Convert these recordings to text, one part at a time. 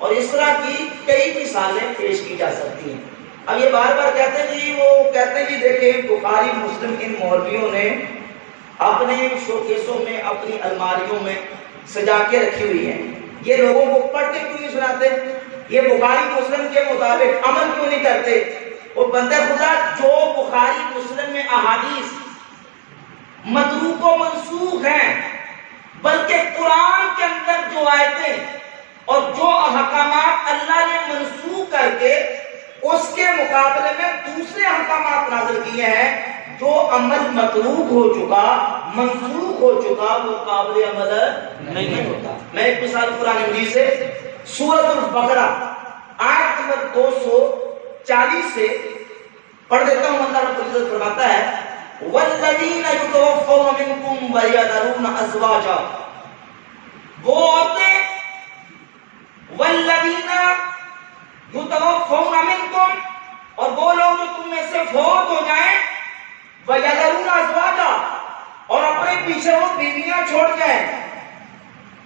اور اس طرح کی کئی مثالیں پیش کی جا سکتی ہیں۔ اب یہ بار بار کہتے ہیں جی، وہ کہتے ہیں جی دیکھیں بخاری مسلم ان مولویوں نے اپنے شوکیسوں میں اپنی الماریوں میں سجا کے رکھی ہوئی ہیں، یہ لوگوں کو پڑھ کے کیوں نہیں سناتے؟ یہ بخاری مسلم کے مطابق عمل کیوں نہیں کرتے؟ وہ بندے خدا جو بخاری مسلم میں احادیث متروک و منسوخ ہیں، بلکہ قرآن کے اندر جو آیتیں اور جو احکامات اللہ نے منسوخ کر کے اس کے مقابلے میں دوسرے احکامات نازل کیے ہیں، جو عمل متروک ہو چکا، منسوخ ہو چکا، وہ قابل عمل نہیں ہوتا۔ میں ایک مثال قرآن مجید سے سورۃ البقرہ آیت نمبر 240 سے پڑھ دیتا ہوں۔ اللہ رب العزت فرماتا ہے وَالَّذِينَ يُتَوَفَّوْنَ مِنْكُمْ وَيَذَرُونَ أَزْوَاجًا، وہ عورتیں وَالَّذِينَ يُتَوَفَّوْنَ مِنْكُمْ، اور وہ لوگ جو تم میں سے فوت ہو جائیں، وَيَذَرُونَ أَزْوَاجًا، اور اپنے پیچھے وہ بیویاں چھوڑ جائیں،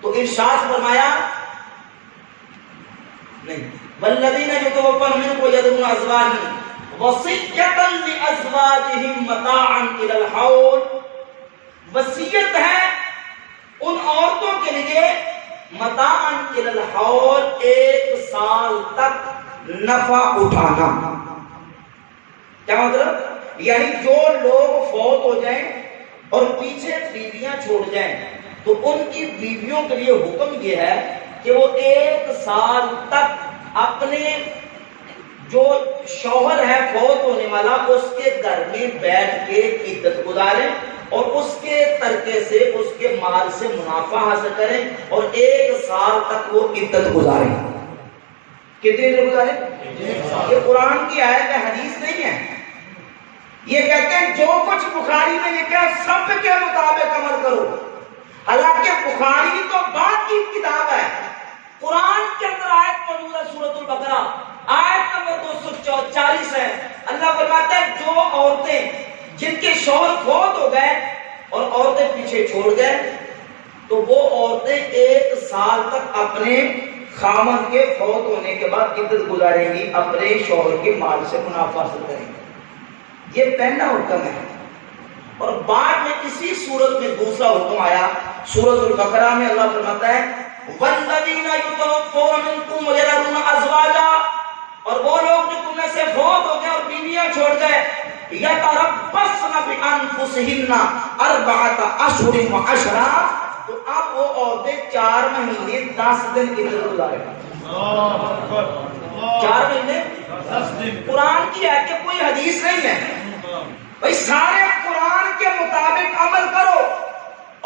تو ارشاد فرمایا نہیں وَالَّذِينَ يُتَوَفَّوْنَ مِنْكُمْ وَيَذَرُونَ أَزْوَاجًا وَصِيَّةً لِأَزْوَاجِهِمْ مَتَاعًا إِلَى الْحَوْلِ، وصیت ہے ان عورتوں کے لیے متاعًا إِلَى الْحَوْلِ، 1 سال تک نفع اٹھانا۔ کیا مطلب؟ یعنی جو لوگ فوت ہو جائیں اور پیچھے بیویاں چھوڑ جائیں تو ان کی بیویوں کے لیے حکم یہ ہے کہ وہ 1 سال تک اپنے جو شوہر ہے فوت ہونے والا اس کے گھر میں بیٹھ کے عدت گزاریں اور اس کے ترکے سے اس کے مال سے منافع حاصل کریں اور 1 سال تک وہ عدت گزاریں۔ کتنی عدت گزاریں؟ یہ قرآن کی آیت ہے، حدیث نہیں ہے۔ یہ کہتے ہیں جو کچھ بخاری میں لکھا ہے سب کے مطابق عمل کرو، حالانکہ بخاری تو بعد کی کتاب ہے۔ قرآن کے اندر آیت موجود ہے سورۃ البقرہ آیت نمبر 240 ہے۔ اللہ فرماتا ہے جو عورتیں جن کے شوہر فوت ہو گئے اور عورتیں پیچھے چھوڑ گئے تو وہ عورتیں 1 سال تک اپنے خامن کے فوت ہونے کے بعد عدت گزاریں گی، اپنے شوہر کے مال سے منافع حاصل کریں گی۔ یہ پہلا حکم ہے۔ اور بعد میں اسی صورت میں دوسرا حکم آیا سورۃ البقرہ میں، اللہ فرماتا ہے وَالَّذِينَ يُتَوَفَّوْنَ مِنْكُمْ وَيَذَرُونَ أَزْوَاجًا، اور وہ لوگ جو تم میں سے فوت ہو گئے اور بیویاں چھوڑ گئے، يَتَرَبَّصْنَ بِأَنفُسِهِنَّ 4 أَشْهُرٍ وَعَشْرًا، تو اب وہ عورتیں 4 مہینے 10 دن عدت گزاریں۔ 4 مہینے 10 دن قرآن کی ہے کہ کوئی حدیث نہیں ہے بھائی، سارے قرآن کے مطابق عمل کرو۔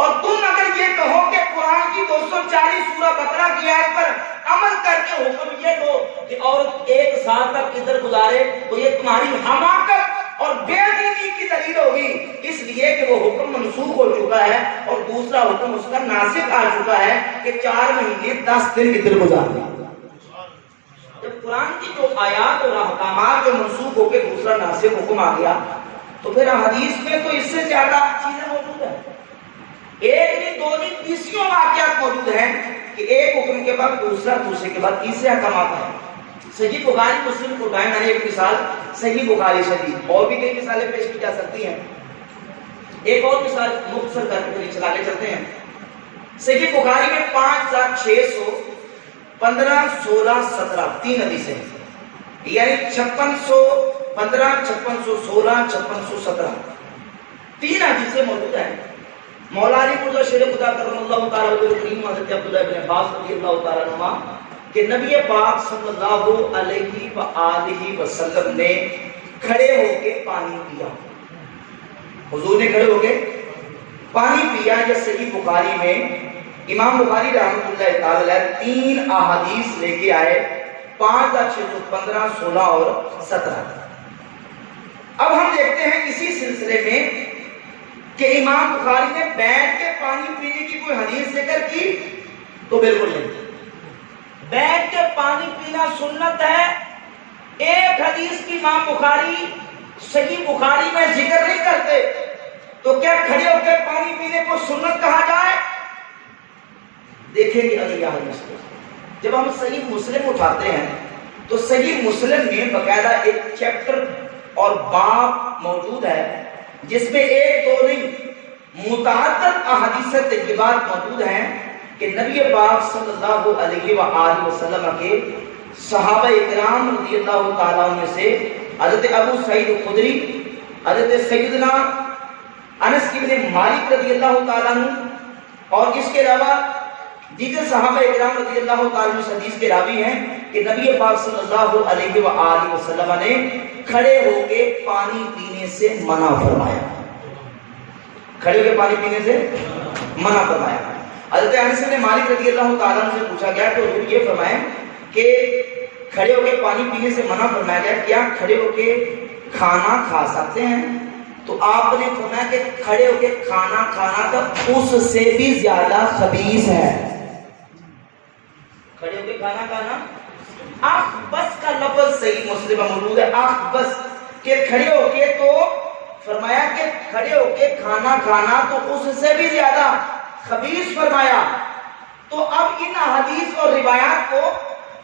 اور تم اگر یہ کہو کہ قرآن کی 240 سورہ بقرہ کی آیت پر عمل کر کے حکم یہ دو کہ عورت 1 سال تک عدت گزارے، تو یہ تمہاری حماقت اور بے دینی کی دلیل ہوگی، اس لیے کہ وہ حکم منسوخ ہو چکا ہے اور دوسرا حکم اس کا ناسخ آ چکا ہے کہ 4 مہینے 10 دن عدت گزارے۔ جب قرآن کی جو آیات اور احکامات جو منسوخ ہو کے دوسرا ناسخ حکم آ گیا تو پھر حدیث میں تو اس سے زیادہ چیزیں موجود ہیں۔ 1 نہیں 2 نہیں 20 واقعات موجود ہیں کہ ایک حکم کے بعد دوسرا، دوسرے کے بعد تیسرے احکامات ہیں۔ صحیح بخاری مسلم کو میں نے ایک مثال صحیح بخاری سے دی، اور بھی کئی مثالیں پیش کی جا سکتی ہیں۔ ایک اور مثال مختصر کر کے چلانے چلتے ہیں۔ صحیح بخاری میں 5600 15 16 17 3 حدیثیں، یعنی 5615 5616 5617 3 حدیثیں موجود ہیں۔ مولا علی مرزا شیر خدا کرم اللہ تعالیٰ کریم حضرت عبداللہ بن عباس رضی اللہ تعالیٰ عنہ کہ نبی پاک صلی اللہ علیہ وآلہ وسلم نے کھڑے ہو کے پانی پیا، حضور نے کھڑے ہو کے پانی پیا۔ یہ صحیح بخاری میں امام بخاری رحمۃ اللہ تعالیٰ 3 احادیث لے کے آئے، 5 615 16 اور 17۔ اب ہم دیکھتے ہیں اسی سلسلے میں کہ امام بخاری نے بیٹھ کے پانی پینے کی کوئی حدیث ذکر کی تو بالکل نہیں۔ بیٹھ کے پانی پینا سنت ہے، ایک حدیث کی امام بخاری صحیح بخاری میں ذکر نہیں کرتے تو کیا کھڑے ہو کے پانی پینے کو سنت کہا جائے؟ دیکھیں گے اگلی حدیث کو۔ جب ہم صحیح مسلم اٹھاتے ہیں تو صحیح مسلم میں باقاعدہ ایک چیپٹر اور باب موجود ہے جس میں ایک دو نہیں متعدد احادیث طیبات موجود ہیں کہ نبی پاک صلی اللہ علیہ وآلہ وسلم کے صحابہ اکرام رضی اللہ تعالیٰ عنہ سے حضرت ابو سعید خدری، حضرت سیدنا انس بن مالک رضی اللہ تعالیٰ عنہ اور اس کے علاوہ دیگر صحابہ اکرام رضی اللہ تعالیٰ عنہ حدیث کے راوی ہیں کہ نبی پاک صلی اللہ علیہ وآلہ وسلم نے کھڑے ہو کے پانی پینے سے منع فرمایا، کھڑے ہو کے پانی پینے سے منع فرمایا۔ حضرت انس بن مالک رضی اللہ تعالیٰ عنہ سے پوچھا گیا کہ حضور یہ فرمائیں کہ کھڑے ہو کے پانی پینے سے منع فرمایا گیا، کیا کھڑے ہو کے کھانا کھا سکتے ہیں؟ تو آپ نے فرمایا کہ کھڑے ہو کے کھانا کھانا تو اس سے بھی زیادہ خبیث ہے۔ کھڑے ہو کے کھانا کھانا، اخبث کا لفظ صحیح مسلم موجود ہے، اخبث کہ کھڑے ہو کے، تو فرمایا کہ کھڑے ہو کے کھانا کھانا تو اس سے بھی زیادہ خبیث فرمایا۔ تو اب ان حدیث اور روایات کو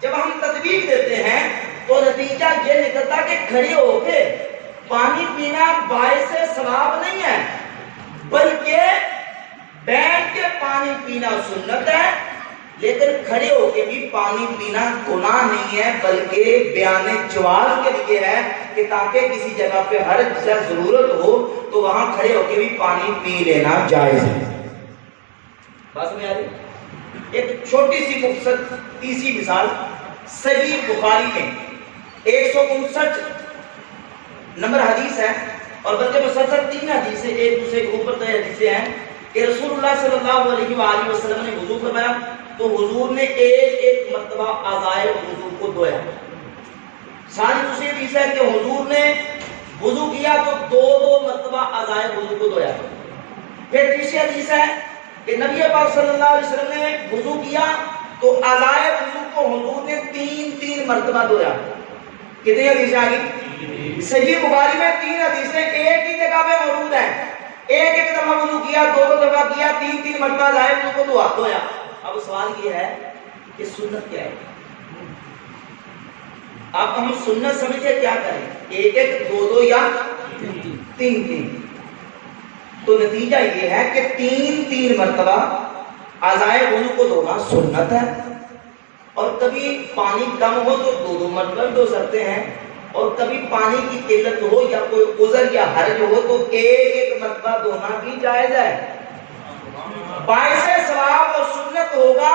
جب ہم تطبیق دیتے ہیں تو نتیجہ یہ نکلتا کہ کھڑے ہو کے پانی پینا باعث ثواب نہیں ہے، بلکہ بیٹھ کے پانی پینا سنت ہے، لیکن کھڑے ہو کے بھی پانی پینا گناہ نہیں ہے، بلکہ بیان جواز کے لیے ہے کہ تاکہ کسی جگہ پہ ہر جگہ ضرورت ہو تو وہاں کھڑے ہو کے بھی پانی پی لینا جائز ہے۔ بات میں آ رہی؟ ایک چھوٹی سی مختصر سی مثال، صحیح بخاری میں 159 نمبر حدیث ہے، اور بلکہ مسلسل 3 حدیثیں ایک دوسرے کے اوپر طے حدیثیں ہیں کہ رسول اللہ صلی اللہ علیہ وآلہ وسلم نے وضو فرمایا تو حضور نے ایک مرتبہ اعضائے وضو کو دھویا۔ ساری دوسری حدیث ہے کہ حضور نے وضو کیا تو دو مرتبہ اعضائے وضو کو دھویا۔ پھر تیسری حدیث ہے کہ نبی پاک صلی اللہ علیہ وسلم نے وضو کیا تو اعضائے وضو کو حضور نے 3 مرتبہ دھویا۔ کتنی حدیثیں آ گئی؟ صحیح بخاری میں 3 حدیثیں ایک ہی جگہ پہ موجود ہیں، ایک دفعہ وضو کیا، 2 دفعہ کیا، 3 مرتبہ اعضائے وضو کو دھویا۔ اب سوال یہ ہے کہ سنت کیا ہے؟ اب ہم سنت سمجھے کیا کریں؟ 1 2 یا 3 تو نتیجہ یہ ہے کہ 3 مرتبہ اعضائے وضو کو دھونا سنت ہے، اور کبھی پانی کم ہو تو 2 مرتبہ دھو سکتے ہیں، اور کبھی پانی کی قلت ہو یا کوئی عذر یا حرج ہو تو 1 مرتبہ دھونا بھی جائز ہے۔ باعث ثواب اور سنت ہوگا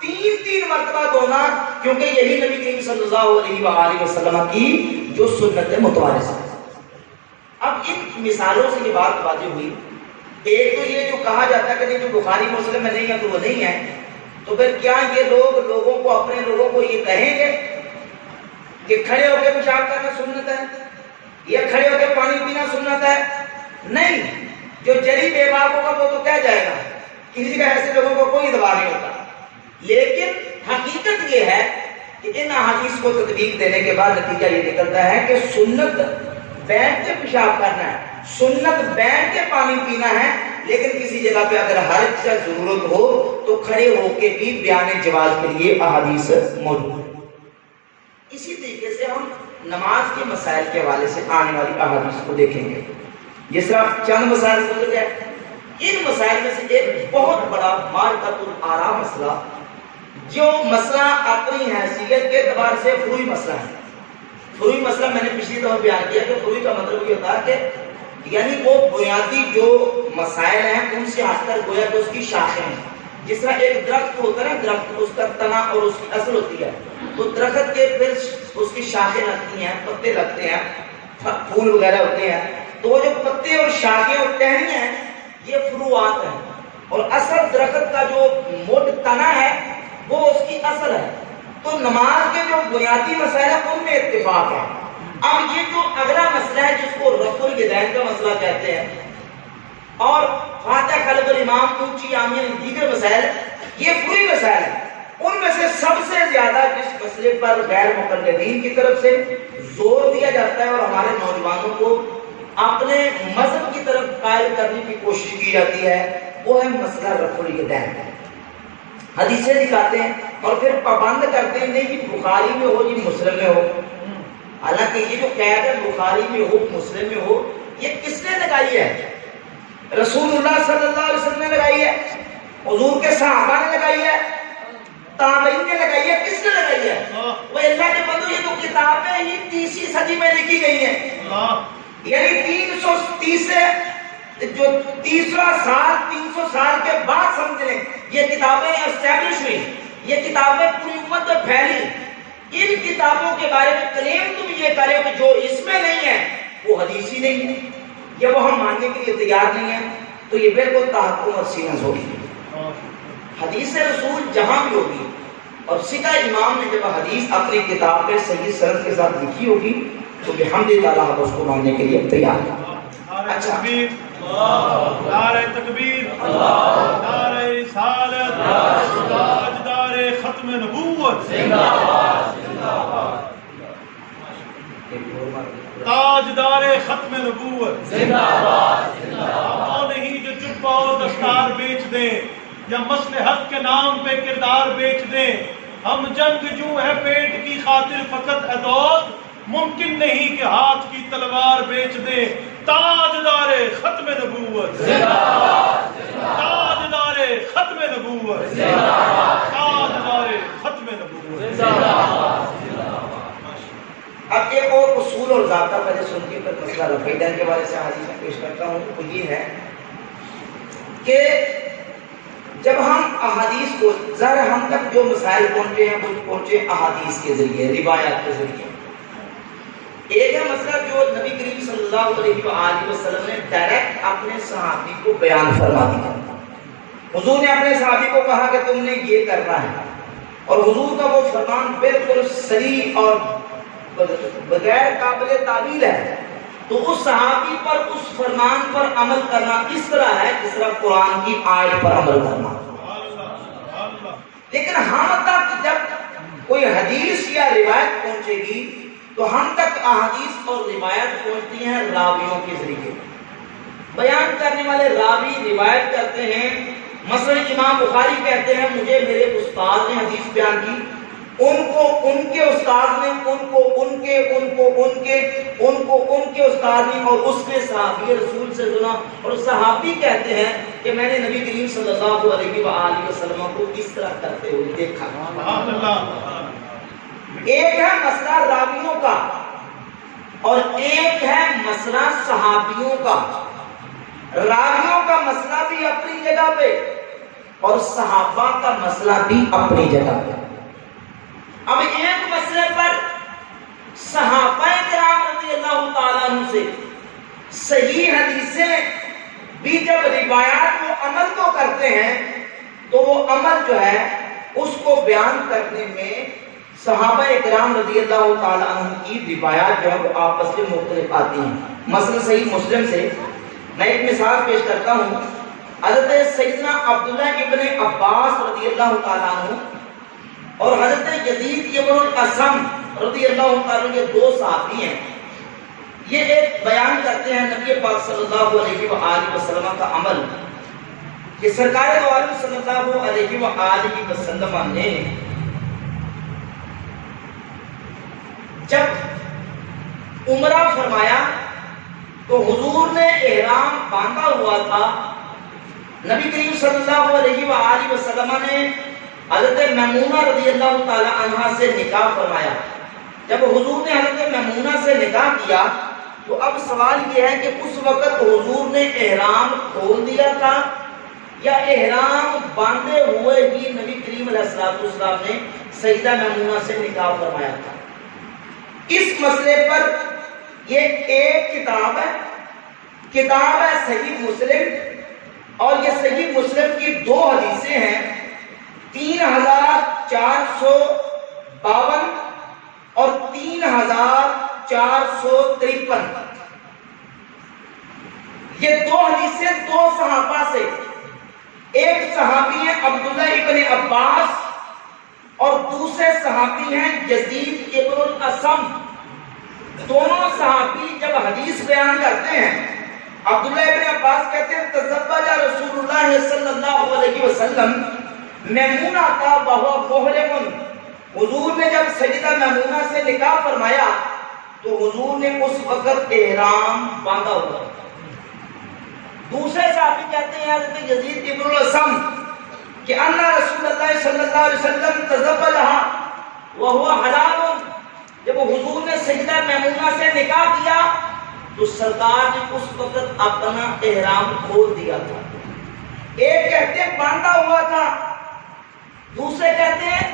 3 مرتبہ دھونا، کیونکہ یہی نبی کریم صلی اللہ علیہ وآلہ وسلم کی جو سنت متوارث ہے۔ اب ان مثالوں سے یہ بات واضح ہوئی، ایک تو یہ جو کہا جاتا ہے کہ نہیں جو بخاری مسلم میں نہیں ہے تو وہ نہیں ہے، تو پھر کیا یہ لوگوں کو اپنے لوگوں کو یہ کہیں گے کہ کھڑے ہو کے پیشاب کرنا سنت ہے یا کھڑے ہو کے پانی پینا سنت ہے؟ نہیں، جو جری بے باک ہوگا وہ تو کہہ جائے گا، کسی کا ایسے لوگوں کو کوئی دبا نہیں ہوتا۔ لیکن حقیقت یہ ہے کہ ان احادیث کو تطبیق دینے کے بعد نتیجہ یہ نکلتا ہے کہ سنت بیٹھ کے پیشاب کرنا ہے، سنت بیٹھ کے پانی پینا ہے، لیکن کسی جگہ پہ اگر ہر چیز ضرورت ہو تو کھڑے ہو کے بھی بیان جواز کے لیے احادیث موجود ہے۔ اسی طریقے سے ہم نماز کے مسائل کے حوالے سے آنے والی احادیث کو دیکھیں گے۔ جس طرح چند مسائل گزر گئے، ان مسائل میں سے ایک بہت بڑا معرکۃ الآراء مسئلہ، جو مسئلہ اپنی حیثیت کے اعتبار سے فروعی مسئلہ ہے۔ فروعی مسئلہ میں نے پچھلی دفعہ بیان کیا کہ فروعی کا مطلب یہ ہوتا ہے کہ یعنی وہ بنیادی جو مسائل ہیں ان سے ہٹ کر گویا کہ اس کی شاخیں ہیں۔ جس طرح ایک درخت ہوتا ہے نا، درخت اس کا تنا اور اس کی اصل ہوتی ہے، تو درخت کے پھر اس کی شاخیں لگتی ہیں، پتے لگتے ہیں، پھول وغیرہ ہوتے ہیں، تو وہ جو پتے اور شاخیں اور ٹہنیاں ہیں یہ فروعات ہیں، اور اصل درخت کا جو موٹ تنا ہے وہ اس کی اصل ہے۔ تو نماز کے جو بنیادی مسائل ہیں ان میں اتفاق ہے۔ اب یہ جو اگلا مسئلہ ہے جس کو رفع الیدین کا مسئلہ کہتے ہیں، اور فاتحہ خلف الامام، اونچی آمین، دیگر مسائل، یہ فروعی مسائل ہیں۔ ان میں سے سب سے زیادہ جس مسئلے پر غیر مقلدین کی طرف سے زور دیا جاتا ہے اور ہمارے نوجوانوں کو اپنے مذہب کی طرف قائل کرنے کی کوشش کی جاتی ہے، وہ ہے مسئلہ رفع الیدین۔ حدیثیں دکھاتے ہیں اور پھر پابند کرتے ہیں نہیں کہ بخاری میں ہو جی مسلم میں ہو. حالانکہ یہ جو قید ہے بخاری میں ہو مسلم میں ہو یہ کس نے لگائی ہے؟ رسول اللہ صلی اللہ علیہ وسلم نے لگائی ہے, حضور کے صحابہ نے لگائی ہے, تابعین نے لگائی ہے, کس نے لگائی ہے؟ وہ اللہ کے بندو یہ تو کتابیں ہی 30ویں صدی میں لکھی گئی ہیں, یعنی 330 سے جو تیسرا سال 300 سال کے بعد سمجھ لیں یہ کتابیں اسٹیبلش ہوئی, یہ کتابیں پوری امت میں پھیلی. ان کتابوں کے بارے میں کلیم تم یہ کرے کہ جو اس میں نہیں ہے وہ حدیث ہی نہیں ہے یا وہ ہم ماننے کے لیے تیار نہیں ہے, تو یہ بالکل تحکم اور سینس ہوگی. حدیث رسول جہاں بھی ہوگی اور سکہ امام نے جب حدیث اپنی کتاب میں صحیح سند کے ساتھ لکھی ہوگی تو بحمد تعالیٰ ہم اس کو ماننے کے لیے تیار ہیں. اچھا نعرہ تکبیر, نعرہ رسالت, تاجدار ختم نبوت, تاجدار ختم نبوت, وہ نہیں جو جبہ و دستار بیچ دیں یا مصلحت کے نام پہ کردار بیچ دیں. ہم جنگ جو ہے پیٹ کی خاطر فقط ہے دوست, ممکن نہیں کہ ہاتھ کی تلوار بیچ دیں. تاجدار ختم نبوت, تاجدار ختم نبوت, تاجدار ختم نبوت. اب ایک اور اصول اور ضابطہ پہلے سن کے پھر مسئلہ رفیدین کے بارے سے حدیث میں پیش کرتا ہوں. وہ یہ ہے کہ جب ہم احادیث کو ظاہر ہم تک جو مسائل پہنچے ہیں وہ پہنچے احادیث کے ذریعے, روایات کے ذریعے. ایک ہے مسئلہ جو نبی کریم صلی اللہ علیہ وآلہ وسلم نے ڈائریکٹ اپنے صحابی کو بیان فرما دیا. حضور نے اپنے صحابی کو کہا کہ تم نے یہ کرنا ہے, اور حضور کا وہ فرمان بالکل صریح اور بغیر قابل تعویل ہے, تو اس صحابی پر اس فرمان پر عمل کرنا اس طرح ہے جس طرح قرآن کی آیت پر عمل کرنا. لیکن ہم تک جب کوئی حدیث یا روایت پہنچے گی تو ہم تک احادیث اور روایت پہنچتی ہیں راویوں کے ذریعے. بیان کرنے والے راوی روایت کرتے ہیں, مثلا امام بخاری کہتے ہیں مجھے میرے استاد نے حدیث بیان کی, ان کو ان کے استاد نے, ان کو ان کے استاد نے, اور اس نے صحابی رسول سے سنا, اور صحابی کہتے ہیں کہ میں نے نبی کریم صلی اللہ علیہ وآلہ وسلم کو اس طرح کرتے ہوئے دیکھا. ایک ہے مسئلہ راویوں کا اور ایک ہے مسئلہ صحابیوں کا. راویوں کا مسئلہ بھی اپنی جگہ پہ اور صحابہ کا مسئلہ بھی اپنی جگہ پہ. اب ایک مسئلے پر صحابہ کرام رضی اللہ تعالیٰ عنہ سے صحیح حدیثیں بھی جب روایات کو عمل تو کرتے ہیں تو وہ عمل جو ہے اس کو بیان کرنے میں صحابہ کرام رضی اللہ تعالیٰ عنہ کی روایات جو ہے وہ آپس میں مختلف آتی ہیں. مثلا صحیح مسلم سے میں ایک مثال پیش کرتا ہوں. حضرت سیدنا عبداللہ ابن عباس رضی اللہ تعالیٰ عنہ اور حضرت یزید ابن الاسم رضی اللہ تعالیٰ عنہ, یہ دو صحابی ہیں. یہ ایک بیان کرتے ہیں نبی پاک صلی اللہ علیہ وآلہ وسلم کا عمل کہ سرکار دو عالم صلی اللہ علیہ وآلہ وسلم نے جب عمرہ فرمایا تو حضور نے احرام باندھا ہوا تھا. نبی کریم صلی اللہ علیہ وآلہ وسلم نے حضرت میمونہ رضی اللہ تعالی عنہا سے نکاح فرمایا. جب حضور نے حضرت میمونہ سے نکاح کیا تو اب سوال یہ ہے کہ اس وقت حضور نے احرام کھول دیا تھا یا احرام باندھے ہوئے ہی نبی کریم علیہ السلام نے سیدہ میمونہ سے نکاح فرمایا تھا. اس مسئلے پر یہ ایک کتاب ہے صحیح مسلم, اور یہ صحیح مسلم کی دو حدیثیں ہیں 3452 اور 3453. یہ دو حدیثیں دو صحابہ سے, ایک صحابی ہے عبداللہ ابن عباس اور دوسرے صحابی ہیں یزید ابن الاسم. دونوں صحابی جب حدیث بیان کرتے ہیں, عبداللہ ابن عباس کہتے ہیں تزوج رسول اللہ صلی اللہ علیہ وسلم میمونہ کا وہو محرم، حضور نے جب سیدہ میمونہ سے نکاح فرمایا تو حضور نے اس وقت احرام باندھا ہوا۔ دوسرے صحابی کہتے ہیں حضرت یزید ابن الاسم کہ ان رسول اللہ صلی اللہ علیہ وسلم تزوجها وهو حلال، جب حضور نے سیدہ میمونہ سے نکاح کیا تو سرکار نے اس وقت اپنا احرام کھول دیا تھا۔ ایک کہتے ہیں باندھا ہوا تھا، دوسرے کہتے ہیں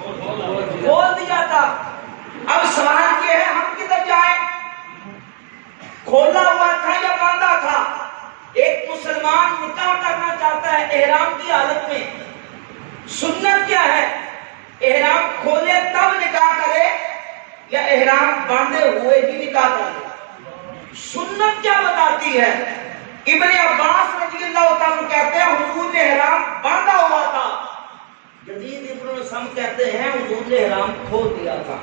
کھول دیا تھا۔ اب سوال یہ ہے ہم کدھر جائیں، کھولا ہوا تھا یا باندھا تھا؟ ایک مسلمان نکاح کرنا چاہتا ہے احرام کی حالت میں، سنت کیا ہے؟ احرام کھولے تب نکاح کرے یا احرام باندھے ہوئے ہی نکاح کرے؟ سنت کیا بتاتی ہے؟ ابن عباس رضی اللہ تعالیٰ کہتے ہیں حضور نے احرام باندھا ہوا تھا، یزید ابن الاسم کہتے ہیں حضور نے احرام کھول دیا تھا۔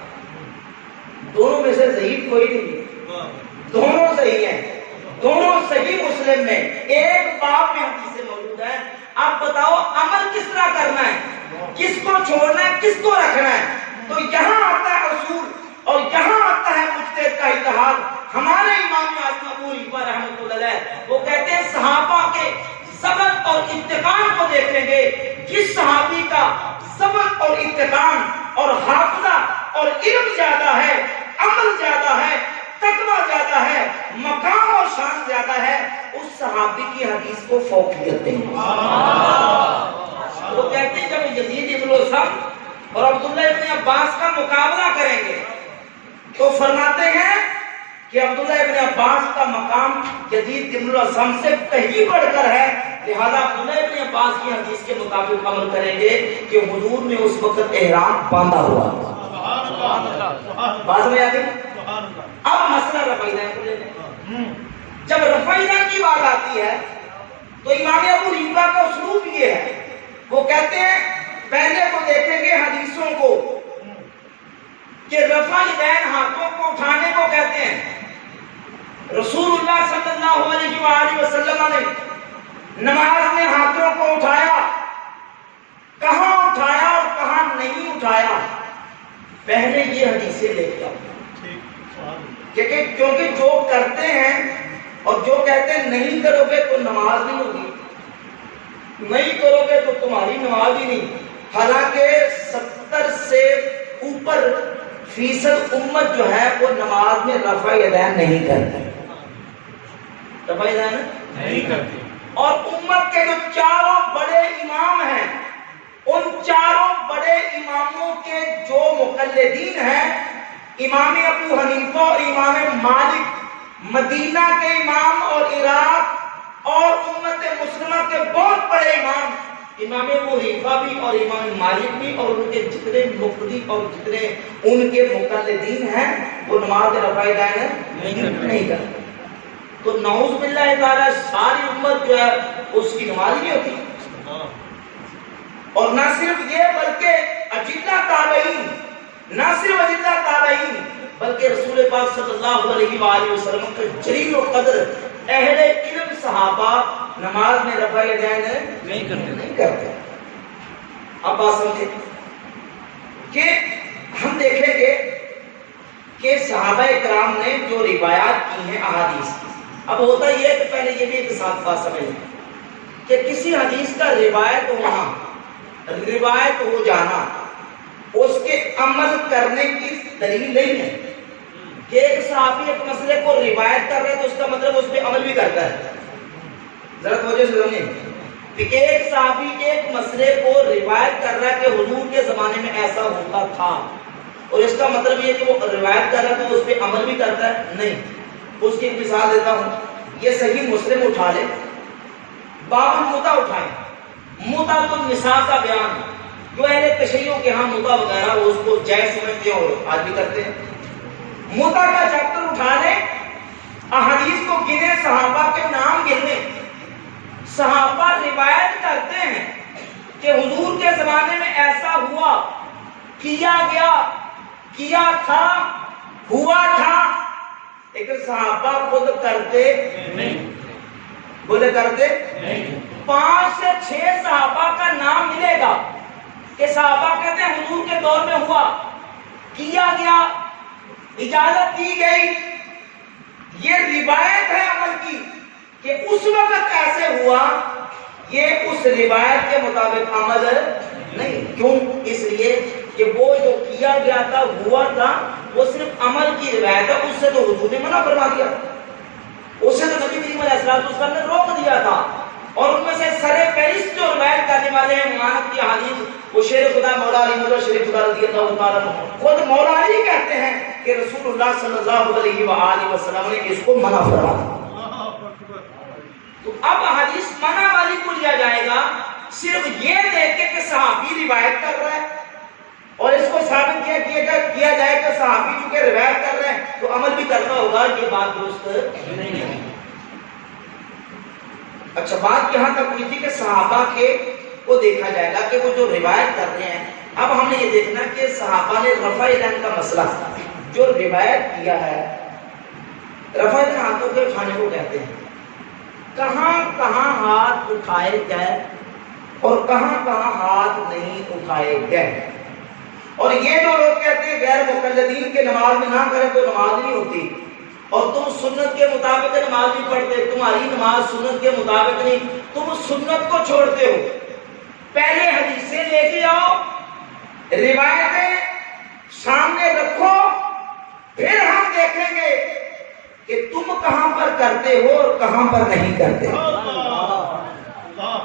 دونوں میں سے ضعیف کوئی نہیں، دونوں صحیح ہیں، دونوں صحیح مسلم میں ایک باب میں حدیثیں موجود ہیں۔ آپ بتاؤ عمل کس طرح کرنا ہے، کس کو چھوڑنا ہے، کس کو رکھنا ہے؟ تو یہاں آتا ہے اصول اور یہاں آتا ہے مجتہد کا اتحاد۔ ہمارے امام اعظم ابو حنیفہ رحمۃ اللہ علیہ وہ کہتے ہیں صحابہ کے ضبط اور اتقان کو دیکھیں گے، جس صحابی کا ضبط اور اتقان اور حافظہ اور علم زیادہ ہے، عمل زیادہ ہے، تقویٰ زیادہ ہے، مقام اور شان زیادہ ہے، اس صحابی کی حدیث کو فوقیت دیں گے۔ وہ کہتے ہیں جب یزید ابن الاسم اور عبداللہ ابن عباس کا مقابلہ کریں گے تو فرماتے ہیں کہ عبداللہ ابن عباس کا مقام یزید ابن الاسم سے کہیں بڑھ کر ہے، لہذا عبداللہ ابن عباس کی حدیث کے مطابق عمل کریں گے کہ حضور نے اس وقت احرام باندھا ہوا۔ بات میں آ گئی؟ اب مسئلہ رفعیدین کو لے لیں۔ جب رفعیدین کی بات آتی ہے تو امام ابو حنیفہ کا اسلوب یہ ہے، وہ کہتے ہیں پہلے تو دیکھیں گے حدیثوں کو کہ رفعیدین ہاتھوں کو اٹھانے کو کہتے ہیں۔ رسول اللہ صلی اللہ علیہ وآلہ وسلم نے نماز میں ہاتھوں کو اٹھایا، کہاں اٹھایا اور کہاں نہیں اٹھایا، پہلے یہ حدیثیں لے کے آؤ، کیونکہ جو کرتے ہیں اور جو کہتے ہیں نہیں کرو گے تو نماز نہیں ہوگی، نہیں کرو گے تو تمہاری نماز ہی نہیں۔ حالانکہ 70 سے اوپر فیصد امت جو ہے وہ نماز میں رفع یدین نہیں کرتی، رفع یدین نہیں کرتی۔ اور امت کے جو چاروں بڑے امام ہیں، ان چاروں بڑے اماموں کے جو مقلدین ہیں، امام ابو حنیفہ اور امام مالک، مدینہ کے امام اور عراق اور امت مسلمہ کے بہت بڑے امام، امام ابو حنیفہ بھی اور امام مالک بھی اور ان کے جتنے مقتدی اور جتنے ان کے مقلدین ہیں وہ نماز رفع یدین نہیں کرتے۔ تو نعوذ باللہ تعالی ساری امت جو ہے اس کی نماز نہیں ہوتی۔ اور نہ صرف یہ بلکہ اجلہ تابعین، نہ صرف اجلہ تابعین بلکہ رسول پاک صلی اللہ علیہ وآلہ وسلم کے جلیل و قدر اہل علم صحابہ نماز میں رفع یدین نہیں کرتے۔ اب بات سمجھیں کہ ہم دیکھیں گے کہ صحابہ کرام نے جو روایات کی ہیں احادیث کی، اب ہوتا یہ ہے کہ پہلے یہ بھی ایک ساتھ بات سمجھ لیں کہ کسی حدیث کا روایت ہونا، روایت ہو جانا اس کے عمل کرنے کی دلیل نہیں ہے کہ ایک صحابی ایک مسئلے کو روایت کر رہا ہے تو اس کا مطلب اس پہ عمل بھی کرتا ہے۔ ذرا توجہ سے سمجھیں کہ ایک صحابی ایک مسئلے کو روایت کر رہا ہے کہ حضور کے زمانے میں ایسا ہوتا تھا اور اس کا مطلب یہ کہ وہ روایت کر رہا ہے تو اس پہ عمل بھی کرتا ہے، نہیں۔ اس کی ایک مثال دیتا ہوں، یہ صحیح مسلم اٹھا لے، باب المتع اٹھائیں، متع النساء کا بیان، جو اہل تشیع کے ہاں متع وغیرہ وہ اس کو جائز سمجھتے ہیں اور آج بھی کرتے ہیں۔ متع کا چیپٹر اٹھا لیں، احادیث کو گنے، صحابہ کے نام گنے، صحابہ روایت کرتے ہیں کہ حضور کے زمانے میں ایسا ہوا، کیا گیا، کیا تھا، ہوا تھا، لیکن صحابہ خود کرتے نہیں، بولے کرتے نہیں۔ 5 سے 6 صحابہ کا نام ملے گا کہ صحابہ کہتے ہیں حضور کے دور میں ہوا، کیا گیا، اجازت دی گئی، یہ روایت ہے عمل کی کہ اس وقت ایسے ہوا، یہ اس روایت کے مطابق عمل نہیں۔ کیوں؟ اس لیے کہ وہ جو کیا گیا تھا، ہوا تھا، وہ صرف عمل کی روایت ہے، اس سے تو حضور نے منع فرما دیا، اس سے تو نبی کریم علیہ السلام نے روک دیا تھا۔ اور ان میں سے سر فہرست جو روایت کرنے والے ہیں ممانعت کی احادیث، وہ شیر خدا مولا علی مدر شریف خدا رضی اللہ تعالیٰ عنہ، خود مولا علی کہتے ہیں کہ رسول اللہ صلی اللہ علیہ وآلہ وسلم نے اس کو منع فرما دیا۔ تو اب حدیث منع والی کو لیا جائے گا صرف یہ دیکھ کے کہ صحابی روایت کر رہا ہے، اور اس کو ثابت کیا جائے کہ صحابی چونکہ روایت کر رہے ہیں تو عمل بھی کرنا ہوگا، یہ بات درست نہیں ہے۔ اچھا، بات یہاں تک ہوئی تھی کہ صحابہ کے کو دیکھا جائے گا کہ وہ جو روایت کر رہے ہیں۔ اب ہم نے یہ دیکھنا کہ صحابہ نے رفع یدین کا مسئلہ جو روایت کیا ہے، رفع یدین ہاتھوں کے اٹھانے کو کہتے ہیں، کہاں کہاں ہاتھ اٹھائے گئے اور کہاں کہاں ہاتھ نہیں اٹھائے گئے۔ اور یہ جو لوگ کہتے ہیں غیر مقلدین کے نماز میں نہ کریں تو نماز نہیں ہوتی، اور تم سنت کے مطابق نماز نہیں پڑھتے، تمہاری نماز سنت کے مطابق نہیں، تم سنت کو چھوڑتے ہو، پہلے حدیثیں لے کے آؤ، روایتیں سامنے رکھو، پھر ہم دیکھیں گے کہ تم کہاں پر کرتے ہو اور کہاں پر نہیں کرتے،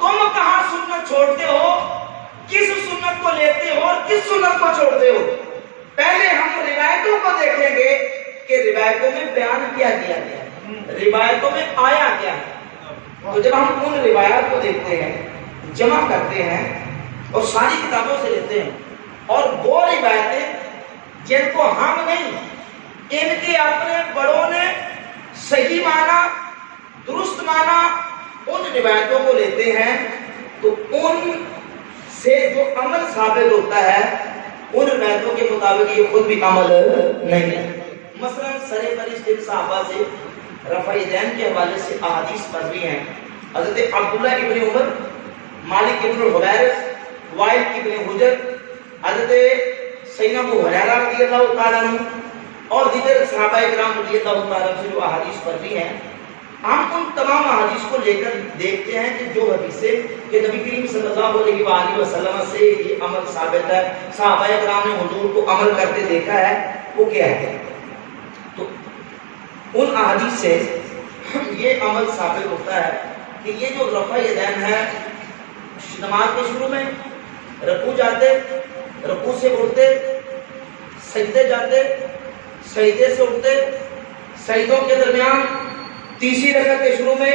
تم کہاں سنت چھوڑتے ہو، کس سنت کو لیتے ہو اور کس سنت کو چھوڑتے ہو۔ پہلے ہم روایتوں کو دیکھیں گے کہ روایتوں میں بیان کیا گیا ہے، روایتوں میں آیا کیا ہے۔ تو جب ہم ان روایات کو دیکھتے ہیں، جمع کرتے ہیں اور ساری کتابوں سے لیتے ہیں، اور وہ روایتیں جن کو ہم نہیں، ان کے اپنے بڑوں نے صحیح مانا، درست مانا، ان روایتوں کو لیتے ہیں، تو ان سے جو عمل ثابت ہوتا ہے ان روایتوں کے مطابق یہ خود بھی عمل نہیں ہے۔ مثلا سر فہرست صحابہ سے رفع یدین کے حوالے سے احادیث مروی ہیں۔ حضرت عبداللہ ابن عمر، مالک ابن الحویرث، وائل ابن حجر، حضرت سیدنا ابو ہریرہ رضی اللہ تعالیٰ عنہ اور دیگر صحابہ کرام رضی اللہ تعالیٰ عنہ سے جو احادیث مروی ہیں، ہم ان تمام احادیث کو لے کر دیکھتے ہیں کہ جو حدیثیں کہ نبی کریم صلی اللہ علیہ وآلہ وسلم سے یہ عمل ثابت ہے، صحابہ کرام نے حضور کو عمل کرتے دیکھا ہے، وہ کیا ہے۔ تو ان احادیث سے یہ عمل ثابت ہوتا ہے کہ یہ جو رفع یدین ہے، نماز کے شروع میں رکوع جاتے، رکوع سے اٹھتے، سجدے جاتے، سجدے سے اٹھتے، سجدوں کے درمیان، تیسری رکعت کے شروع میں،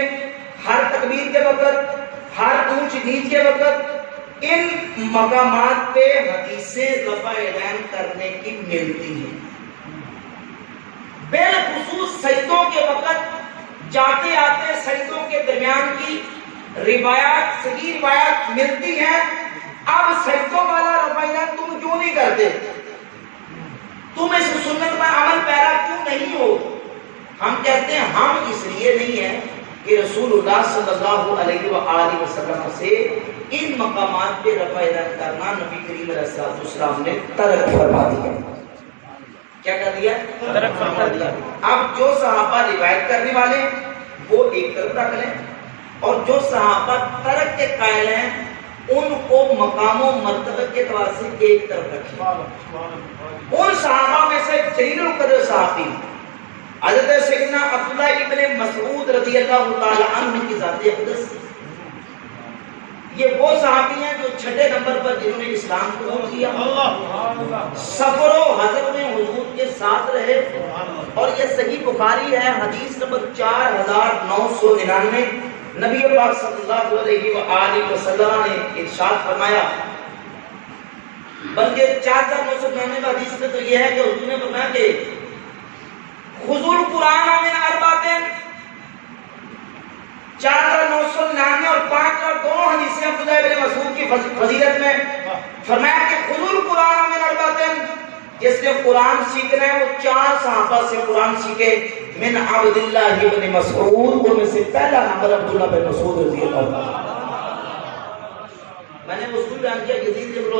ہر تکبیر کے وقت، ہر اونچ نیچ کے وقت، ان مقامات پہ حدیثیں رفع یدین کرنے کی ملتی ہیں۔ بالخصوص سجدوں کے وقت جاتے آتے سجدوں کے درمیان کی روایات، صحیح روایات ملتی ہیں۔ اب سجدوں والا رفع یدین تم کیوں نہیں کرتے؟ تم اس سنت پر عمل پیرا کیوں نہیں ہو؟ ہم کہتے ہیں ہم اس لیے نہیں ہیں کہ رسول اللہ صلی اللہ علیہ وآلہ وسلم سے ان مقامات پہ رفع یدین کرنا نبی کریم علیہ السلام نے ترک فرما دیا۔ کیا کر دیا؟ ترک فرما دیا۔ اب جو صحابہ روایت کرنے والے وہ ایک طرف رکھ لیں، اور جو صحابہ ترک کے قائل ہیں ان کو مقام و مرتبہ کے اعتبار سے ایک طرف رکھیں۔ ان صحابہ میں سے جلیل القدر صحابی حضرت سیدنا عبداللہ ابن مسعود رضی اللہ تعالی عنہ کی ذات اقدس، یہ وہ صحابی ہیں جو چھٹے نمبر پر جنہوں نے اسلام قبول کیا، سفر و حضر میں حضور کے ساتھ رہے، اور یہ صحیح بخاری ہے، حدیث نمبر 4999۔ نبی پاک صلی اللہ علیہ وآلہ وسلم نے ارشاد فرمایا، بلکہ 4999 حدیث میں تو یہ ہے کہ حضور نے فرمایا کہ خذوا القرآن من اربعۃ، 4999 اور 5 اور دونوں حدیثیں عبداللہ ابن مسعود کی فضیلت میں فرمایا کہ خذوا القرآن من اربعۃ، جس نے قرآن سیکھنا ہے وہ 4 صحابہ سے قرآن سیکھے، من عبداللہ ابن مسعود، ان میں سے پہلا نمبر عبداللہ بن مسعود رضی اللہ عنہ۔ میں نے اصول بیان کیا، یزید بن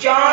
4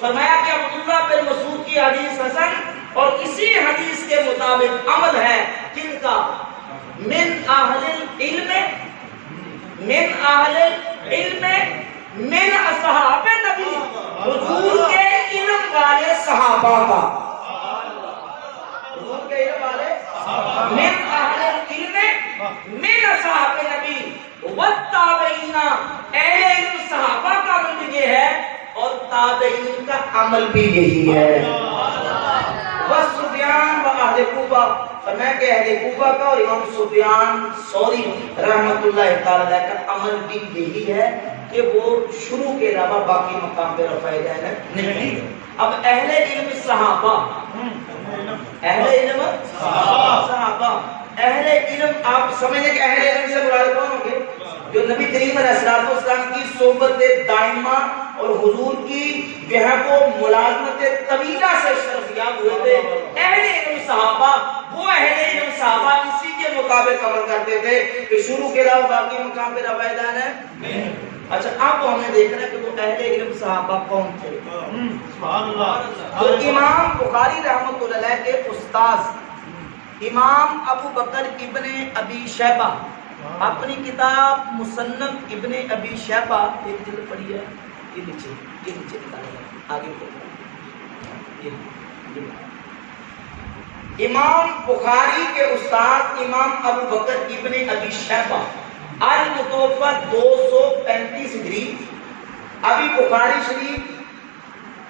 فرمایا کہ عبداللہ بن مسعود کی حدیث حسن اور اسی حدیث کے مطابق عمل ہے کن کا؟ من اہل العلم، من اہل العلم من اصحاب نبی، حضور کے علم والے صحابہ کا، حضور کے علم والے من اہل العلم من اصحاب نبی والتابعین، اہل علم صحابہ کا عمل بھی یہ ہے اور تابعین کا عمل بھی یہی ہے۔ وسفیان و اہل کوفہ، فرمایا کہ اہل کوفہ کا اور امام سفیان ثوری رحمۃ اللہ تعالی کا عمل بھی یہی ہے کہ وہ شروع کے علاوہ باقی مقام پہ رفع دین نہیں۔ اب اہل علم صحابہ، اہل علم صحابہ، اہل علم آپ سمجھیں کہ اہل علم سے مراد کون ہوں گے؟ جو نبی کریم علیہ السلام کی صحبت دائمہ اور حضور کی جو ہے وہ ملازمت طویلہ سے شرفیاب ہوئے تھے۔ اہل علم صحابہ، وہ اہل علم صحابہ اسی کے مطابق عمل کرتے تھے کہ شروع کے علاوہ باقی مقام پہ رفع دین ہے۔ اچھا اب ہمیں دیکھنا ہے کہ وہ اہل علم صحابہ کون تھے؟ سبحان اللہ۔ تو امام بخاری رحمۃ اللہ علیہ کے استاذ امام ابو بکر ابن ابی شیبہ اپنی کتاب مصنف ابن ابی شیبہ ایک جلد پڑھی ہے، یہ نیچے آگے امام بخاری کے استاد امام ابو بکر ابن ابی شیبہ المتوفہ 235 ہجری، ابھی بخاری شریف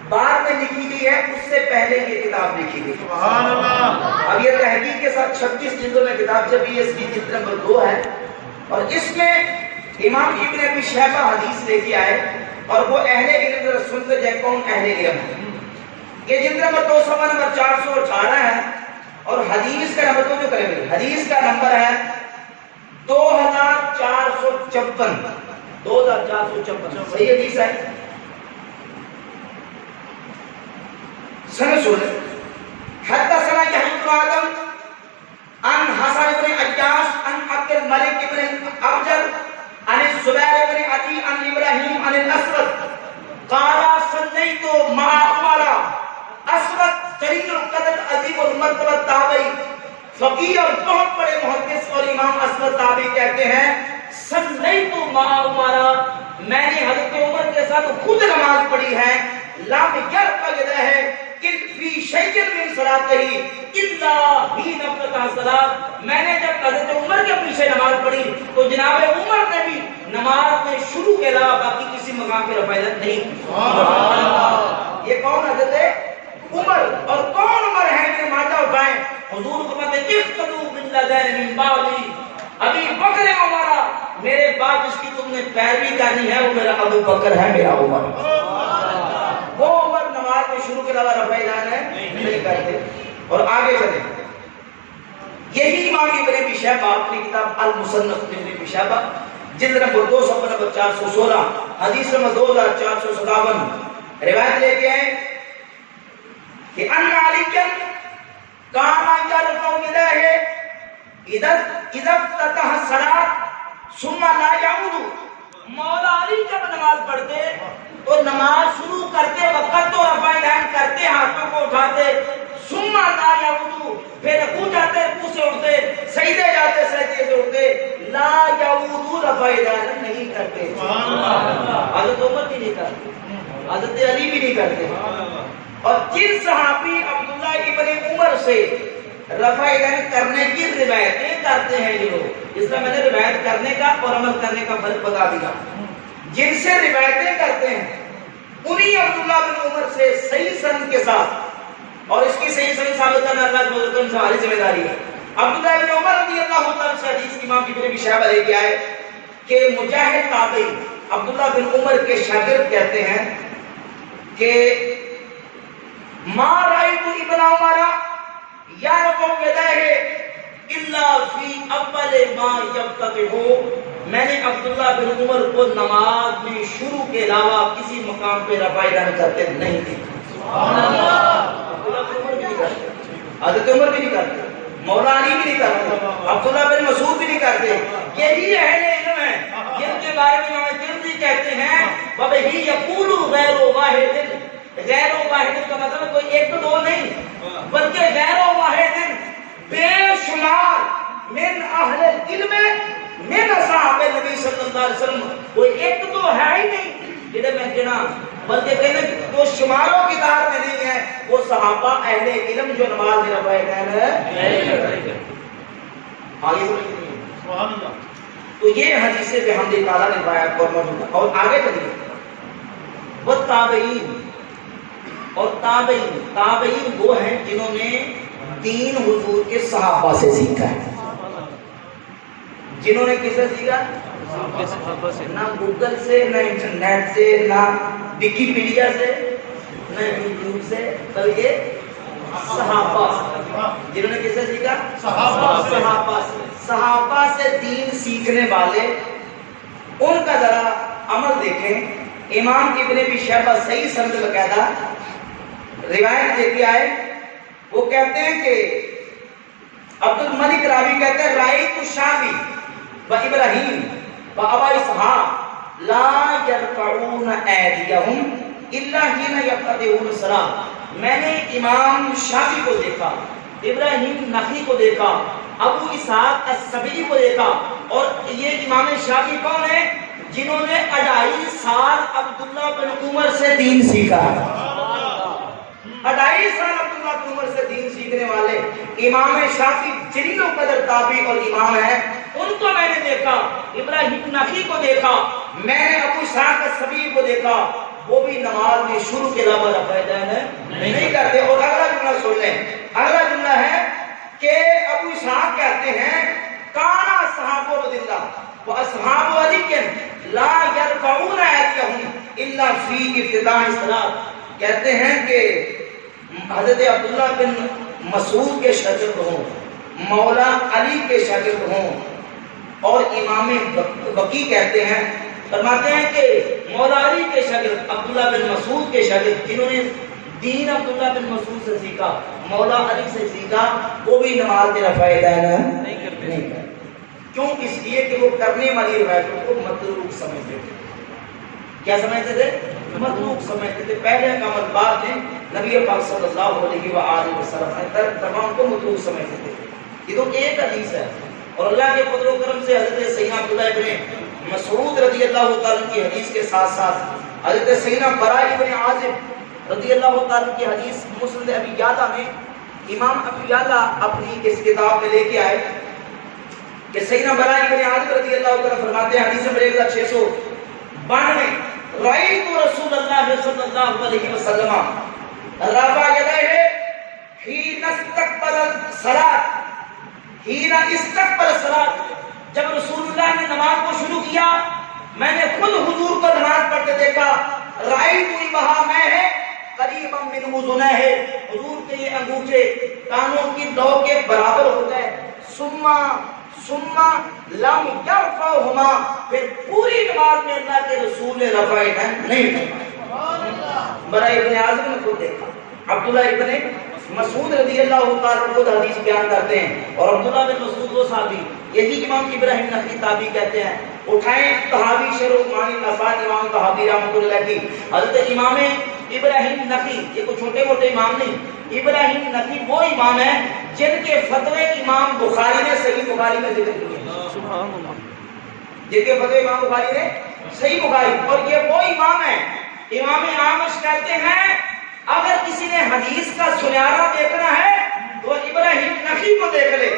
بعد میں لکھی گئی ہے، اس سے پہلے یہ کتاب لکھی گئی۔ سبحان اللہ۔ اب یہ تحقیق کے ساتھ 26 جلدوں میں کتاب چھپی ہے، اس کی جلد نمبر 2 ہے، اور اس میں امام ابن ابی شیبہ حدیث لے کے آئے اور وہ اہل علم ذرا سنتے جائے کون اہل علم ہے۔ یہ جلد نمبر 2 صفحہ نمبر 418 ہے اور حدیث کا نمبر تو جو کریں گے، حدیث کا نمبر ہے 2454، 2454 صحیح حدیث ہے۔ سنت سنیں، حدثنا یحیی بن آدم عن حسن بن عیاش عن عبد الملک بن ابجر عن الزبیر بن عدی عن ابراہیم عن الاسود قال صلیت مع عمر، اسود جلیل القدر عظیم المرتبہ تابعی، فقیہ اور بہت بڑے محدث اور امام اسود تابعی کہتے ہیں صلیت مع عمر، میں نے حضرت عمر کے ساتھ خود نماز پڑھی ہے، لم یرفع یدیہ فی شیء من صلاتہ الا حین افتتح الصلاۃ، میں نے جب حضرت عمر کے پیچھے نماز پڑھی تو جناب عمر نے بھی نماز میں شروع کے علاوہ باقی کسی مقام پہ رفع یدین نہیں۔ یہ کون حضرت عمر، اور کون عمر ہے کہ ماجہ اٹھائیں؟ حضور فرماتے ہیں اقتدوا بالذین من بعدی، ابھی بکر عمر، میرے بعد جس کی تم نے پیروی کرنی ہے وہ میرا ابو بکر ہے، میرا عمر۔ وہ عمر نماز میں شروع کے علاوہ رفع یدین نہیں کرتے۔ اور آگے چلیں، یہی امام ابن ابی شیبہ اپنی کتاب المصنف ابن ابی شیبہ جلد نمبر 2 صفحہ نمبر 416 حدیث نمبر 2457 روایت لے کے ہیں کہ ان علی کان یرفع یدیہ اذا افتتح الصلاۃ ثم لا یعود، مولا علی جب نماز پڑھتے تو نماز شروع کرتے وقت تو رفع یدین کرتے، ہاتھوں کو اٹھاتے، ثم لا یعود، پھر رکوع جاتے، رکوع سے اٹھتے، سجدے جاتے، سجدے سے اٹھتے، لا یعود، رفع یدین نہیں کرتے۔ حضرت عمر بھی نہیں کرتے، حضرت علی بھی نہیں کرتے۔ اور جن صحابی عبداللہ ابن عمر سے رفع یدین کرنے کی روایتیں کرتے ہیں یہ لوگ، اس میں نے روایت کرنے کا اور عمل کرنے کا فرق بتا دیا، جن سے روایتیں کرتے ہیں انہی عبداللہ بن عمر سے صحیح سند کے ساتھ، اور اس کی صحیح سند ثابت کرنا اللہ کے حکم سے ہماری ذمہ داری ہے۔ عبداللہ بن عمر رضی اللہ عنہ سے حدیث امام ابن ابی شیبہ لے کے آئے کہ مجاہد تابعی عبداللہ بن عمر کے شاگرد کہتے ہیں کہ ما رأیت ابن عمر یرفع یدیہ الا فی اول ما یفتتح، میں نے عبداللہ بن عمر کو نماز میں شروع کے علاوہ کسی مقام پہ رفع یدین کرتے نہیں تھے۔ حضرت عمر بھی نہیں کرتے، مولا علی بھی نہیں کرتے، عبداللہ بن مسعود بھی نہیں کرتے۔ یہی اہل علم ہیں جن کے بارے میں امام ترمذی کہتے ہیں وَبِهِ يَقُولُ غَيْرُ وَاحِدٍ، غیر و واحد کا مطلب کوئی ایک تو دو نہیں بلکہ غیر و واحد بے شمار من اہل علم من اصحاب نبی صلی اللہ علیہ وسلم، کوئی ایک تو ہے ہی نہیں جنہیں میں گنا، بلکہ کہنے جو شماروں کی دار میں نہیں ہے وہ صحابہ اہل علم جو نماز میں رفع دین آگے سبحان اللہ۔ تو یہ حدیث بحمد تعالیٰ نے روایت پر موجود ہے۔ اور آگے چلیے وہ تابعین، اور تابعین وہ ہیں جنہوں نے دین حضور کے صحابہ سے سیکھا ہے۔ جنہوں نے کس سے سیکھا؟ نہ گوگل سے، نہ انٹرنیٹ سے، نہ ویکیپیڈیا سے، نہ یوٹیوب سے، بلکہ صحابہ سے۔ جنہوں نے کس سے سیکھا؟ صحابہ سے۔ صحابہ سے دین سیکھنے والے ان کا ذرا عمل دیکھیں۔ امام ابن ابی شیبہ صحیح سند باقاعدہ روایت لے کے آئے، وہ کہتے ہیں کہ عبد الملک راوی کہتے ہیں رأیت الشعبی و ابراہیم و ابا اسحاق لا یرفعون ایدیہم الا حین یفتتحون الصلاۃ۔ میں نے امام شافعی کو دیکھا، ابراہیم نخعی کو دیکھا، ابو اسحاق السبیعی کو دیکھا، اور یہ امام شافعی کون ہیں؟ جنہوں نے 2.5 سال عبداللہ بن عمر سے دین سیکھا ہے۔ 2.5 سال عبداللہ بن عمر سے دین سیکھنے والے امام شافعی جلیل القدر تابعی اور امام ہیں، ان کو میں نے دیکھا، ابراہیم نخعی کو دیکھا، میں نے ابو اسحاق السبیعی کو دیکھا، وہ بھی نماز میں شروع کے علاوہ رفع دین نہیں کرتے۔ اور اگلا جملہ سن لیں، اگلا جملہ ہے کہ ابو اسحاق کہتے ہیں کانا صحابہ رضی اللہ و اصحاب علی لا یرفعون ایدیہم الا فی ابتداء الصلاۃ۔ کہتے ہیں کہ حضرت عبداللہ بن مسعود کے شاگرد ہوں، مولا علی کے شاگرد ہوں، اور امام بقی کہتے ہیں، فرماتے ہیں کہ مولا علی کے شاگرد عبداللہ بن مسعود کے شاگرد جنہوں نے دین عبداللہ بن مسعود سے سیکھا، مولا علی سے سیکھا، وہ بھی نماز میں رفع دین نہیں کرتے۔ کیوں؟ اس لیے کہ وہ کرنے والی روایتوں کو متروک سمجھتے تھے۔ کیا سمجھتے تھے؟ متروک سمجھتے تھے۔ پہلے کا عمل بعد میں نبی پاک صلی اللہ علیہ وآلہ وسلم نے ترک تمام کو متروک سمجھتے تھے۔ یہ تو ایک حدیث ہے، اور اللہ کے فضل و کرم سے حضرت سیدنا عبداللہ ابن مسعود رضی اللہ تعالیٰ کی حدیث کے ساتھ ساتھ حضرت سیدنا براء ابن عازب رضی اللہ تعالیٰ کی حدیث مسند ابی یعلا میں امام ابی یعلا اپنی اس کتاب میں لے کے آئے کہ سیدنا براء ابن عازب رضی اللہ تعالیٰ فرماتے ہیں، حدیث نمبر 1692، رأیت رسول اللہ صلی اللہ علیہ وسلم رفع یدیہ حین استقبل الصلاۃ، حین استقبل الصلاۃ، جب رسول اللہ نے نماز کو شروع کیا میں نے خود حضور کو نماز پڑھتے دیکھا، رأیت بہا میں ہے قریبا من اذنیہ، حضور کے یہ انگوٹھے کانوں کی لو کے برابر ہو گئے، ثم لم یرفعہما، پھر پوری نماز میں اللہ کے رسول نے رفع یدین نہیں فرمایا۔ براء ابن عازب نے خود دیکھا، عبداللہ ابن مسعود رضی اللہ تعالیٰ خود حدیث بیان کرتے ہیں، اور عبداللہ بن مسعود وہ صحابی، یہی امام ابراہیم نخعی تابعی کہتے ہیں۔ اٹھائیں تحاوی شرح معانی نفات امام تحاوی رحمۃ اللہ کی، حضرت امام ابراہیم نخعی، یہ کوئی چھوٹے موٹے امام نہیں، ابراہیم نخعی وہ امام ہیں جن کے فتوے امام بخاری نے صحیح بخاری میں ذکر کیے، جن کے فتوے امام بخاری نے صحیح بخاری، اور یہ وہ امام ہیں۔ امام اعمش کہتے ہیں اگر کسی نے حدیث کا سنیارا دیکھنا ہے تو ابراہیم نخعی کو دیکھ لے۔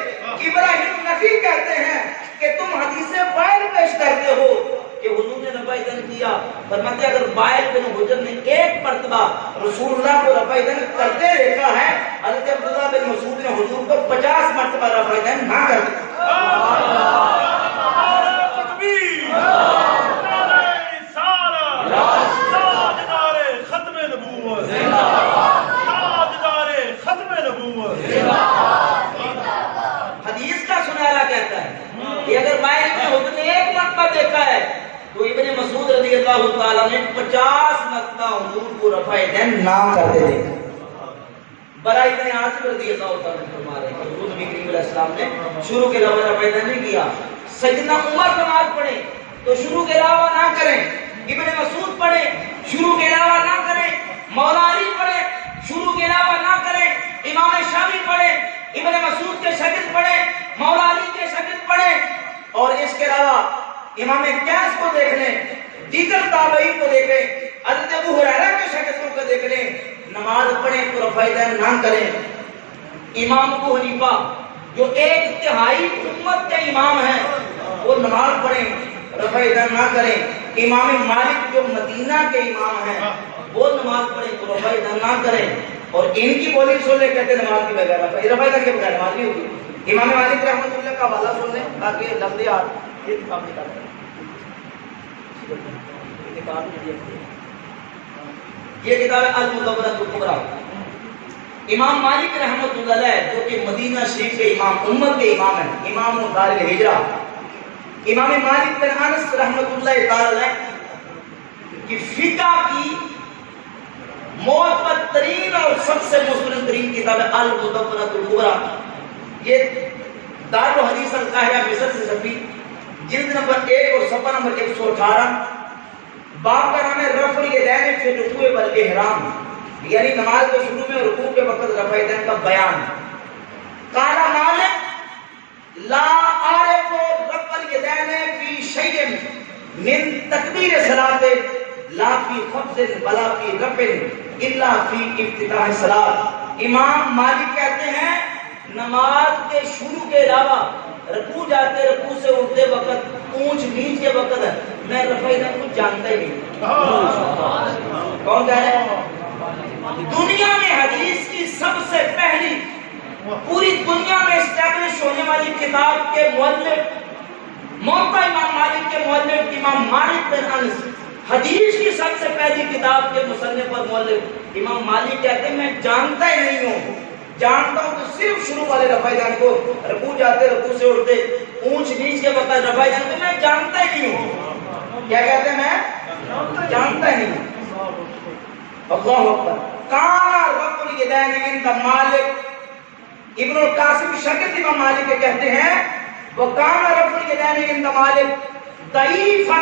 ابراہیم نخعی کہتے ہیں کہ تم حدیث وائل پیش کرتے ہو کہ حضور نے رفع یدین کیا، فرماتے اگر وائل بن حجر نے ایک مرتبہ رسول اللہ کو رفع یدین کرتے دیکھا ہے، حضرت عبداللہ بن مسعود نے حضور کو 50 مرتبہ رفع یدین نہ کرتے۔ حدیث کا سنارا کہتا ہے کہ اگر وائل بن حجر نے ایک مرتبہ دیکھا ہے تو ابن مسعود رضی اللہ تعالیٰ نے 50 مرتبہ حضور کو رفع یدین نہ کرتے دیکھا۔ براء ابن عازب رضی اللہ تعالیٰ فرما رہے ہیں حضور نبی کریم علیہ السلام نے شروع کے علاوہ رفع یدین نہیں کیا۔ سیدنا عمر نماز پڑھیں تو شروع کے علاوہ نہ کریں، ابن مسعود پڑھیں شروع کے علاوہ نہ کریں، مولا علی پڑھے، شروع کے علاوہ نہ کریں، امام شافعی پڑھے، ابن مسعود کے شاگرد پڑھے، مولا علی کے شاگرد پڑھے، اور اس کے علاوہ امام قیاس کو دیکھ لیں، دیگر تابعین کو دیکھیں، حضرت ابو ہریرہ کے شاگردوں کو دیکھ لیں، نماز پڑھیں تو رفع دین نہ کریں۔ امام ابو حنیفہ جو ایک تہائی امت کے امام ہیں، وہ نماز پڑھیں رفع دین نہ کریں۔ امام مالک جو مدینہ کے امام ہیں، وہ نماز پڑھیں تو رفع دین نہ کریں، اور ان کی بولی سن لیں، کہتے ہیں نماز کی بغیر رفع دین کے بغیر نماز نہیں ہوگی۔ امام مالک رحمۃ اللہ کا حوالہ سن لیں تاکہ لفظ یاد یہ کتاب نکال دیں۔ یہ کتاب ہے المدونۃ الکبریٰ۔ امام مالک رحمۃ اللہ علیہ جو کہ مدینہ شریف کے امام، امت کے امام ہیں، امام دار الہجرہ، امام مالک بن انس رحمۃ اللہ تعالی علیہ کی فقہ کی معتبر ترین اور سب سے مستند ترین کتاب ہے المدونۃ الکبریٰ۔ یہ دار الحدیث القاہرہ مصر سے چھپی، جلد نمبر 1 اور صفحہ نمبر 118۔ باب کا نام ہے رفع الیدین فی الرکوع والاحرام، یعنی نماز کے شروع میں رکوع کے وقت رفع یدین کا بیان۔ قال مالک لا اعرف رفع الیدین فی شیء من تکبیر الصلاۃ لا فی خفض ولا فی رفع الا فی افتتاح الصلاۃ۔ امام مالک کہتے ہیں نماز کے شروع کے علاوہ رکوع جاتے، رکوع سے اٹھتے وقت، اونچ نیچ کے وقت میں رفع یدین کو جانتا ہی نہیں۔ کون کہہ رہے ہیں؟ دنیا میں حدیث کی سب سے پہلی پوری دنیا میں اسٹیبلش ہونے والی کتاب کے مؤلف، موطا امام مالک کے مؤلف امام مالک بن انس، حدیث کی سب سے پہلی کتاب کے مصنف اور مؤلف امام مالک کہتے ہیں میں جانتا ہی نہیں ہوں، جانتا ہوں تو صرف شروع والے رفع یدین کو، رکوع جاتے رکوع سے اٹھتے اونچ نیچ کے وقت رفع یدین کو میں جانتا ہی نہیں ہوں۔ کیا کہتے ہیں؟ میں جانتا ہی نہیں ہوں۔ اللہ اکبر۔ کان رفع الیدین عند مالک، ابن القاسم شاگرد امام مالک کے کہتے ہیں وکان رفع الیدین عند مالک ضعیفا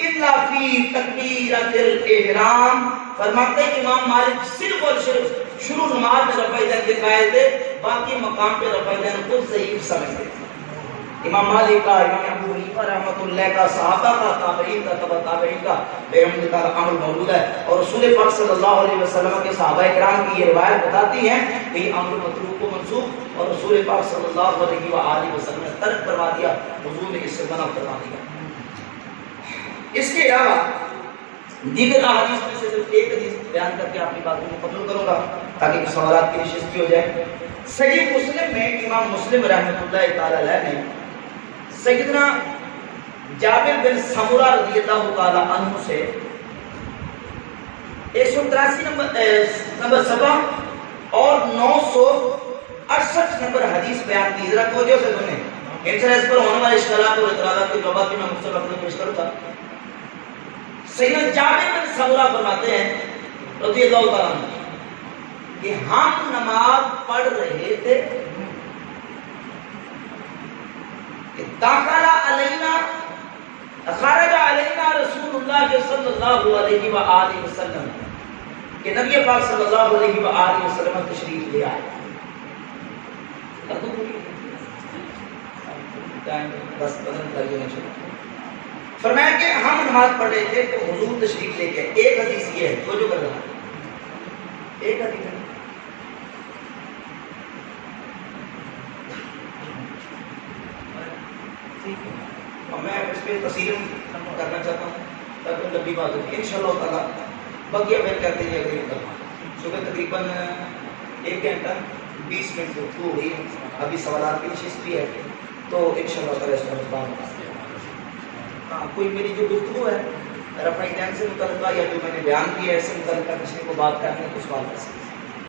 الا فی تکبیرۃ الاحرام۔ فرماتے ہیں امام مالک صرف اور صرف شروع نماز میں رفع یدین کے قائل تھے، باقی مقام پہ رفع یدین کو ضعیف سمجھتے تھے۔ امام مالک کا، امام ابو حنیفہ رحمۃ اللہ کا، صحابہ کا، تابعین کا، تبع تابعین کا بے حمد کا عمل موجود ہے، اور رسول پاک صلی اللہ علیہ وسلم کے صحابہ کرام کی یہ روایت بتاتی ہے کہ یہ امر متروک و منسوخ، اور رسول پاک صلی اللہ علیہ وآلہ وسلم نے ترک کروا دیا، حضور نے اس سے منع فرما دیا۔ اس کے علاوہ دیگر احادیث میں سے صرف ایک حدیث بیان کر کے اپنی بات کو مکمل کروں گا تاکہ سوالات کی نشست ہو جائے۔ صحیح مسلم میں امام مسلم رحمۃ اللہ تعالی علیہ نے سیدنا جابر بن سمرہ رضی اللہ تعالی عنہ سے 183 نمبر صفحہ اور 968 نمبر حدیث بیان کی، ذرا توجہ سے سنیں، ان سے اس پر ہونے والے اشکالات اور اعتراضات کے جوابات کی میں مختصر اپنے پیش کروں گا۔ سیدنا جابر بن سمرہ فرماتے ہیں رضی اللہ تعالی عنہ کہ ہم نماز پڑھ رہے تھے کہ داخل علینا، خرج علینا رسول اللہ صلی اللہ علیہ وآلہ وسلم، کہ نبی پاک صلی اللہ علیہ وآلہ وسلم تشریف لے آئے۔ فرمایا کہ ہم نماز پڑھ رہے تھے کہ حضور تشریف لے کے، ایک حدیث یہ ہے تو جو کر رہا ہے، ایک حدیث ہے میں اس پہ تفصیل کرنا چاہتا ہوں تاکہ لمبی بات ہوگی انشاءاللہ تعالیٰ، باقی اب کرتے ہیں اگلی صبح تقریباً 1 گھنٹہ 20 منٹ گفتگو ہو رہی ہے، ابھی سوالات کی نشست بھی ہے تو انشاءاللہ تعالیٰ اس میں بات ہاں کوئی میری جو گفتگو ہے رفع یدین سے متعلقہ یا جو میں نے بیان کیا ہے اس سے متعلقہ کسی کو بات کرنے کو سوال کر سکتے ہیں۔